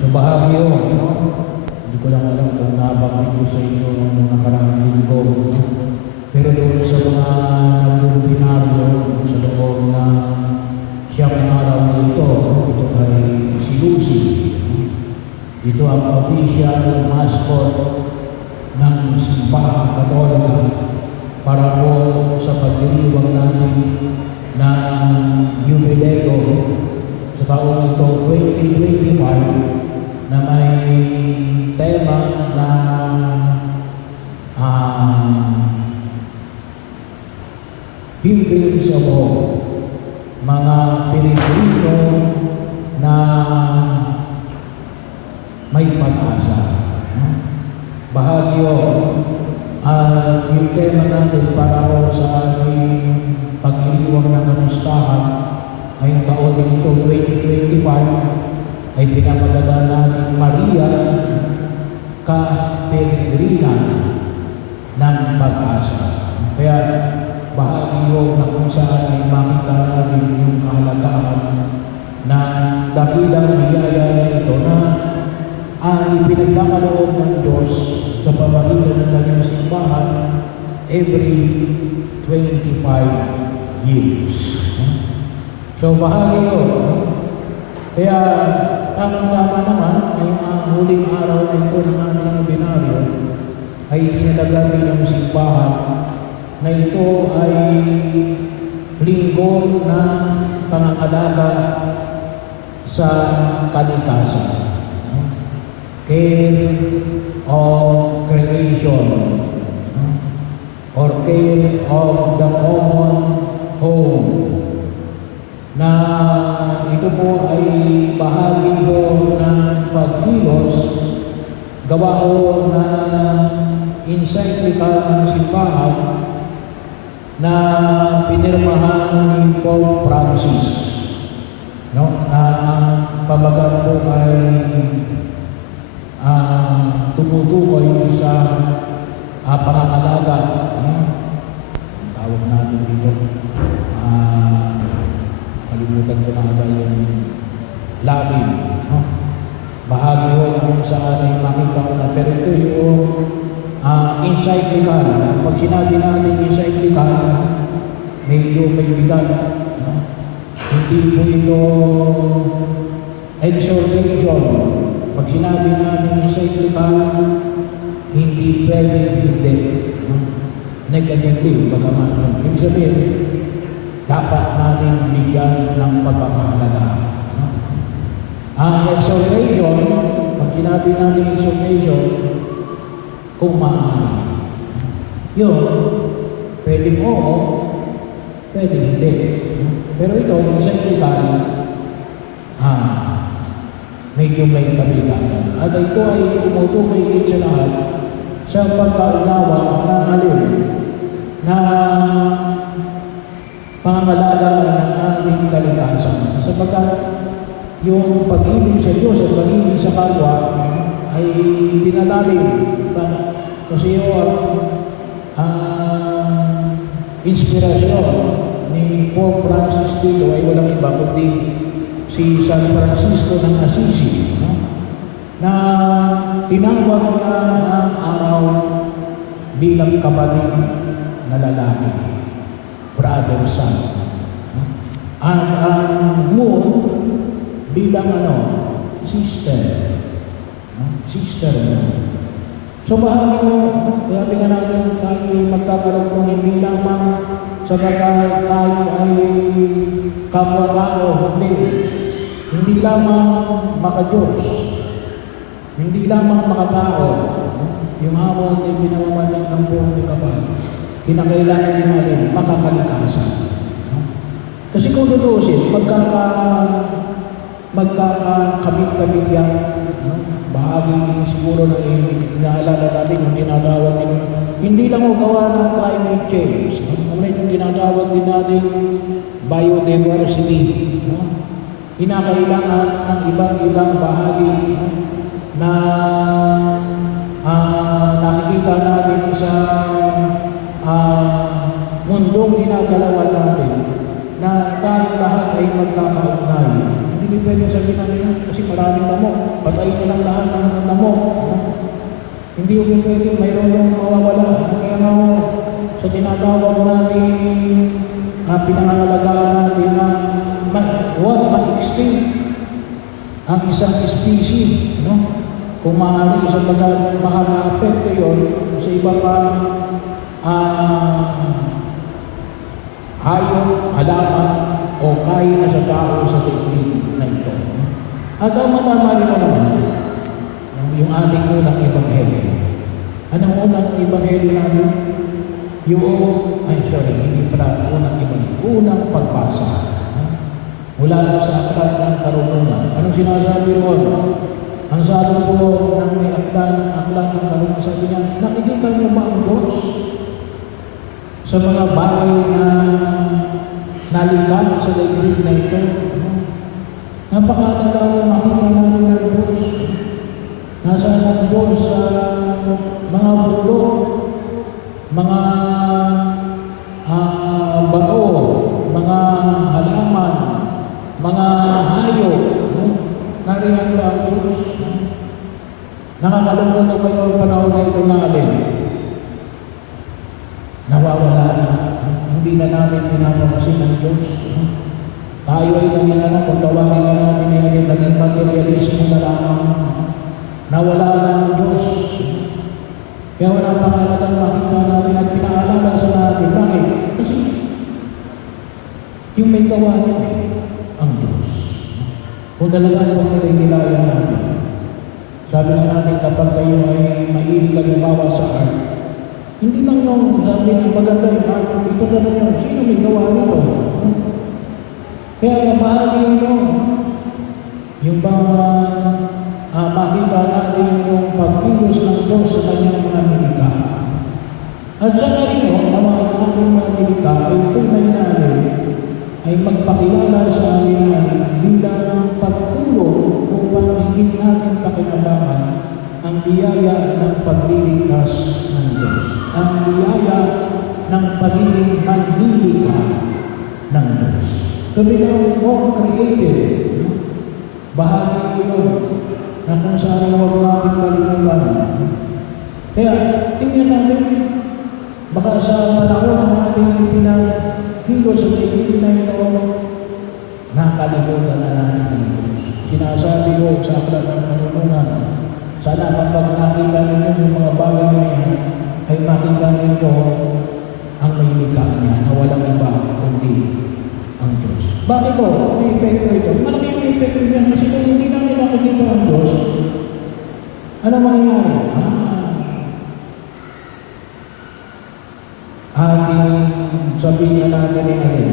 So bahagi yun, no? Hindi ko lang alam kung nabanggit ko sa inyo nung nakaraang linggo. No? Pero doon sa mga nagbubinaryo sa loob na siyang araw na ito, ito ay si Lucy. No? Ito ang official mascot ng Simbahang Katolika para po sa pagdiriwang natin ng Jubileo sa taong ito 2025 na may tema na Pilgrims of Hope, mga Pilipino na may pag-asa. Bahagi yung tema natin para sa ating pag-iliwang ng kamustahan ngayong taon dito 2025 ay pinamagalan natin Maria Ka-Peregrina ng Pag-asa. Kaya bahagi yun na kung saan ay makita natin yung kahalagahan ng dakilang biyaya na ito na ay pinagkakaloob ng Diyos sa pamamagitan ng kanyang simbahan every 25 years. So bahagi yun. Kaya tamang-tama naman ay ang huling araw na ito ng ating binaryo ay tinalaga bilang simbahan na ito ay linggo ng pangangalaga sa kalikasan. Care of creation or care of the common home, na ito po ay bahagi ho ng pagkilos gawa ho ng encyclical ng simbahan na pinirmahan ni Pope Francis, no? Na ang pamagat po ay tumutukoy sa pangangalaga, ang tawag natin dito, kalimutan ko na agad yung Latin, no? Bahagi ho kung saan ay makita ko na, pero ito yung encyclical. Pag sinabi natin encyclical, medyo may bigat, no? Hindi po ito exhortation. Pag sinabi natin encyclical, hindi pwede hindi, no? Negatively, bagaman. Ibig sabihin, dapat natin bigyan ng pagpapahalaga. No? Ang exhortation, pag sinabi natin exhortation, kung maaari, yun, pwede oo, pwede hindi. Pero ito, encyclical, medyo may kabigatan. At ito ay tumutukoy din sa lahat sa pagkaunawa ng alin na pangangalaga ng ating kalikasan. Sapagkat yung pag-ibig sa Diyos at pag-ibig sa kapwa ay pinalalim. Kasi yung inspirasyon ni Pope Francis dito ay walang iba kundi si San Francisco ng Assisi, no? Na tinawag niya ang araw bilang kapatid na lalaki, brother son, no? At ang moon bilang sister, no? Sister mo. So bahagi mo, sabi nga natin tayo ay magkakaroon kung hindi lamang sapagkat tayo ay kapwa-tao, hindi lamang maka-Diyos, hindi lamang makatao, yung hamon ay pinamamalit ng buong likabal, kinakailangan din natin makakalikasan. Kasi kung tutusin, magkakabit-kabit yan, bahagi din siguro na inaalala natin yung tinatawag din, hindi lang gawa ng climate change, yung tinatawag din natin biodiversity, kinakailangan ng ibang bahagi na nakikita natin sa mundong ginagalawan natin na tayo lahat ay magkakaugnay. Hindi pwedeng sabihin namin yan kasi maraming damo. Patayin na lang lahat ng damo. Hindi yung pwedeng mayroon yung mawawala. Kaya nga sa tinatawag natin, pinangangalagaan natin na huwag ma-extinct ang isang species, no? Kung maaari sa makaka-apekto yun sa iba pang hayop, halaman, o kahit na sa tao sa daigdig na ito. At ang mamamali mo naman, yung ating unang ebanghelyo. Anong unang ebanghelyo natin? Hindi pala unang ebanghelyo. Unang pagbasa. Mula sa aklat ng karunungan. Anong sinasabi roon? Ang sabi po ng may aklat ng karunungan, sabi niya, nakikita niyo ba ang Diyos sa mga bagay na nalikha sa daigdig na ito? Napakalaga makita natin ng Diyos. Nasaan ang Diyos sa mga bulok, mga bao, mga halaman, mga hayop, nariyan ba ang Diyos? Nakakalungkot na kayo ang panahon na ito na alin? Nawawala na. Hindi na namin pinapansin ang Diyos. Tayo ay nangyayari kung tawagin na natin ay naging materialismo na lamang. Nawala na ang Diyos. Kaya walang pangalagang makita natin at pinaalala sa natin. Bakit? Kasi yung may gawa niya ang Diyos. Kung talagang pagkinilayan natin. Sabi nga natin kapag kayo ay mahilig kalimbawa sa art, hindi lang yung sabi na maganda yung art, ito talaga yung sino may gawa nito. Kaya bahagi nyo yung bang makita natin yung pagkilos ng Diyos sa kanyang mga nilikha. At sa kanino, ang mga ating mga nilikha ay tunay natin ay magpakilala sa ating bilang pagtulong upang higit natin pakinabangan ang biyaya ng pagliligtas ng Diyos. Ang biyaya ng pagiging manlilikha ng Diyos. To become more creative. Bahagi yun na kung saan huwag natin kalimutan. Kaya, tingnan natin, baka sa panahon ng ating pinagkilo sa daigdig na ito, nakalimutan na natin ang Diyos. Sinasabi ko sa aklat ng karunungan, sana kapag nakita ninyo yung mga bagay na yan, ay makita ninyo ang may likha niya na walang iba kundi ang Diyos. Bakit po? May epekto ito. Malaki yung epekto niyan kasi kung hindi natin nakikita ang Diyos, ano mangyayari? Ating sabihin natin ni Alin,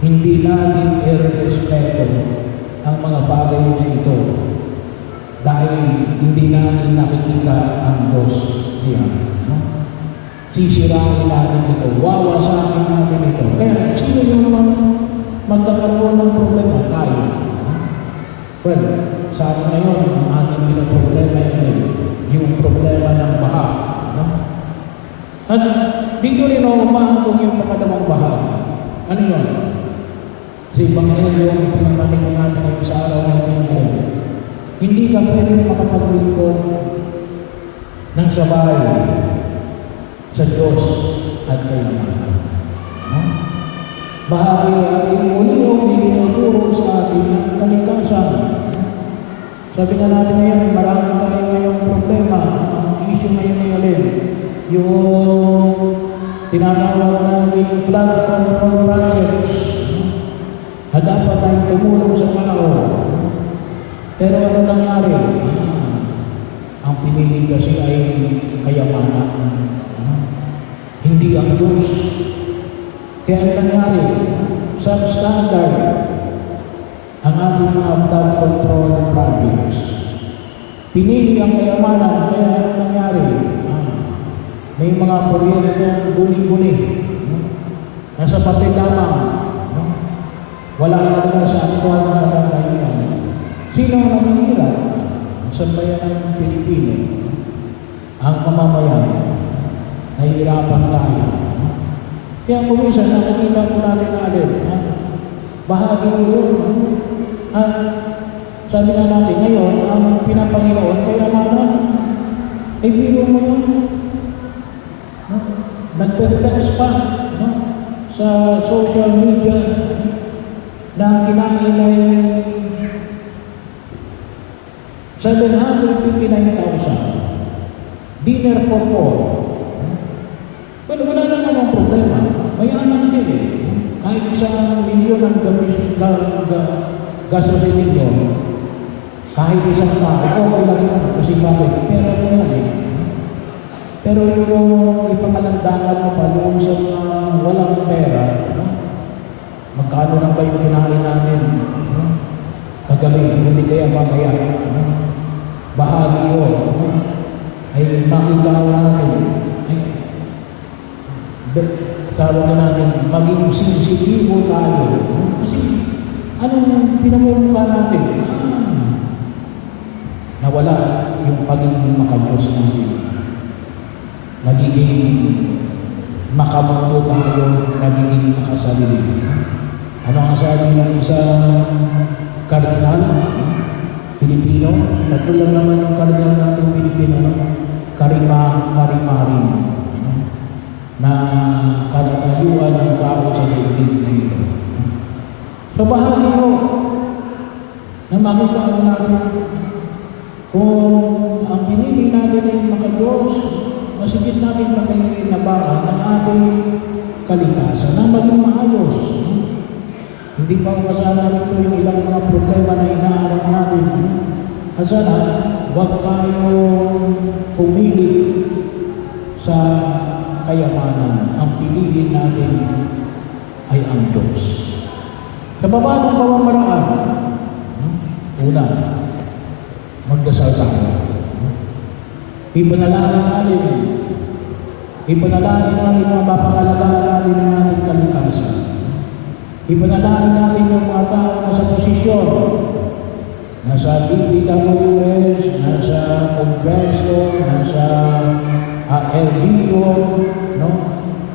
hindi natin i-respeto ang mga bagay na ito dahil hindi natin nakikita ang Diyos diyan. Sisirain natin ito, wawasakin natin ito. Kaya sino yung magkakaroon ng problema? Tayo. Well, sa akin ngayon, ang ating pinaproblema yun, yung problema ng baha. At dito rin umahantong yung pangalawang bahagi. Ano yun? Sa Ebanghelyo, ipinamanig natin ngayon sa araw na ipinamanig. Hindi ka pwede makapaglingkod ng sabay sa Diyos at kayamanan. Bahagi ating muli yung itinuturo sa atin ng kalikasan. Sabi nga natin ngayon, marami tayo ngayong problema. Ang issue ngayon ay alin? Yung tinatawag natin flood control projects na dapat tayong tumulong sa tao. Pero ano nangyari? Ang pinili kasi ay kayamanan. Hindi ang Diyos. Kaya ang nangyari, substandard ang ating mga flood control projects. Pinili ang kayamanan, kaya ano nangyari? May mga proyektong guni-guni. Nasa papel lamang. Wala talaga sa aktual na nakakayuan. Sino ang namihirap? Sa bayan ng Pilipino, ang mamamayan, nahihirapan tayo. Kaya kung minsan nakikita ko natin alin, bahagi yun, At sabi nga natin ngayon, ang pinapanginoon, kayamanan, ay biro mo yun. No? Nagpe-flex pa, no? Sa social media na ang kinain ay 759,000. Dinner for 4. Well, wala naman ang problema. Mayaman din eh. Kahit isang milyon ang gasolin ninyo, kahit isang tao, okay lang yan. Kasi bakit? Pera mo yan eh. Pero yung ipangalandakan mo pa doon sa mga walang pera, no? Magkano lang ba yung kinain natin? No? Kagabi, hindi kaya mamaya. No? Bahagi yun. No? Ay makita natin. Sabi na natin, maging sensitibo tayo. No? Kasi anong pinamumukha natin? Nawala yung pagiging makadiyos natin. Nagiging makamundo tayo, nagiging makasarili. Ano ang sabi ng isang kardinal, Pilipino? Tatlo lang naman yung kardinal natin Pilipino, Karimarin, na kalatayuan ng tao sa daigdig na ito. So bahagi ko na makita natin kung ang pinili natin ay makadiyos, masigit natin pagkakinabakan ng ating kalikasan na maging maayos. Hindi pa kasama nito yung ilang mga problema na inaharap natin. At sana, huwag tayong pumili sa kayamanan. Ang piliin natin ay ang Diyos. Sa baba ng pamamaraan, una, magdasal tayo. Ipanalangin natin mga mapangalagaan natin ng ating kalikasan. Ipanalangin natin yung mga tao na sa posisyon, nasa BPWS, nasa Kongreso, nasa LGU, no?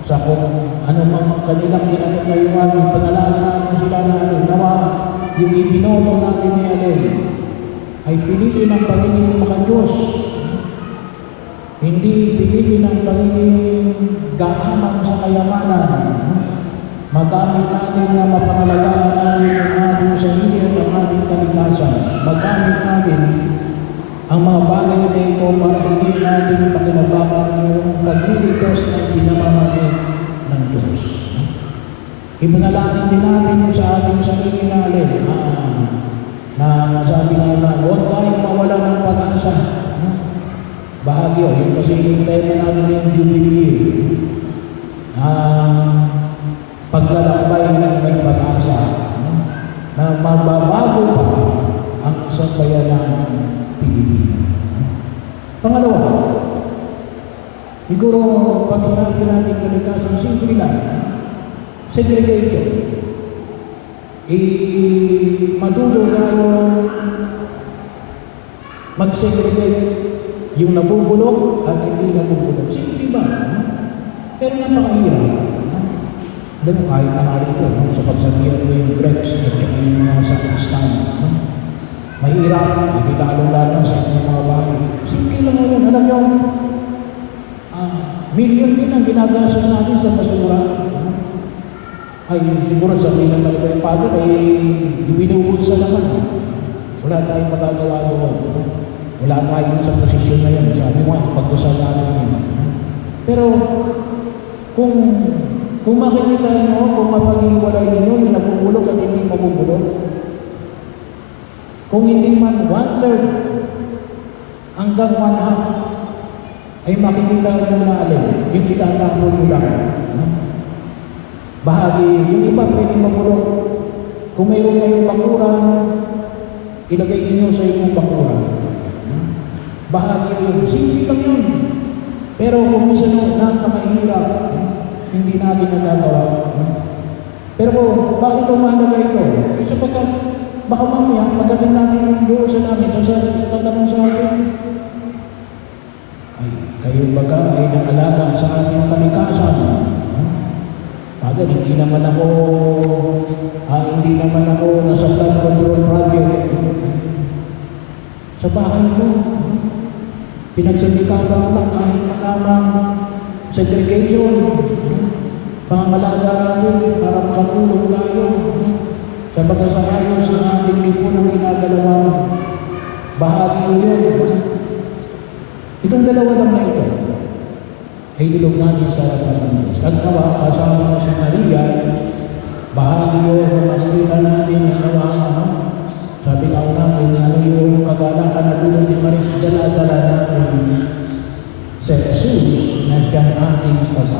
Sa kung ano mang kanilang kinatutayuan, ipanalangin natin sila natin nawa yung ibinoto natin ni Alin ay piliin ang pagiging makadiyos. Hindi piliin ang pagiging gahaman sa kayamanan. Magamit natin na mapangalagaan natin ang ating sarili at ang ating kalikasan. Magamit natin ang mga bagay na ito para hindi natin pakinabangan yung pagliligtas na pinamamagay ng Diyos. Ipanalangin din natin sa ating sarili natin na sabi nga na huwag tayong mawala ng pag-asa. Bahagyo, yun kasi yung tema natin yung Jubilee. Paglalakbay ng may pag-asa na mababago pa ang isang bayanang Pilipino. Pangalawa, siguro pag hinapin natin kalikasan, simple lang, segregation. Matuto tayo mag-segregate yung nabubulok at hindi nabubulok. Simple ba? Pero napakahirap. Alam mo, kahit na rito, sa pagsabihan mo yung Greeks at saka yung mga sa Pakistan, mahirap, hindi lalo-lalo sa inyong mga bahay. Simple lang yun. Alam nyo, million din ang ginagastos natin sa basura. Ay, siguro sabihin ng Malibay Father, ay ibinuulsa naman. Wala tayong magagawa doon. Wala tayo sa posisyon na yan. Sabi mo, pag-usal natin yun. Pero, kung makikita nyo, kung mapag-iwalay ninyo, yung nabubulok at hindi mabubulok, kung hindi man 1/3 hanggang 1/2, ay makikita nyo na alin, yung itatapon nyo lang. Bahagi, yung iba pwede mabulok. Kung mayroon kayong bakuran, ilagay ninyo sa inyong bakuran. Bahagi yun, simple lang yun. Pero kung minsan napakahirap, hindi natin nagagawa. Pero bakit ito mahalaga ito? Sapagkat baka mamaya pagdating natin doon sa namin, tatanong sa atin, ay kayo baga ay nangalaga sa ating kalikasan Father, hindi naman ako nasa flood control project. Sa bahay mo, pinagsasikapan mo lang kahit makamang segregation, pangangalaga natin para makatulong tayo sa pagkasayos ng ating lipunang ginagalawan. Bahagi yun. Itong dalawa lang na ito ay dilog natin sa harapan ng Diyos. At nawa, kasama sa Maria, bahagi yun na makikita natin na nawa, sabi nga natin, ano yung kagalakan na tulong ni Maria, dala-dala natin sa Jesus na siyang ating pag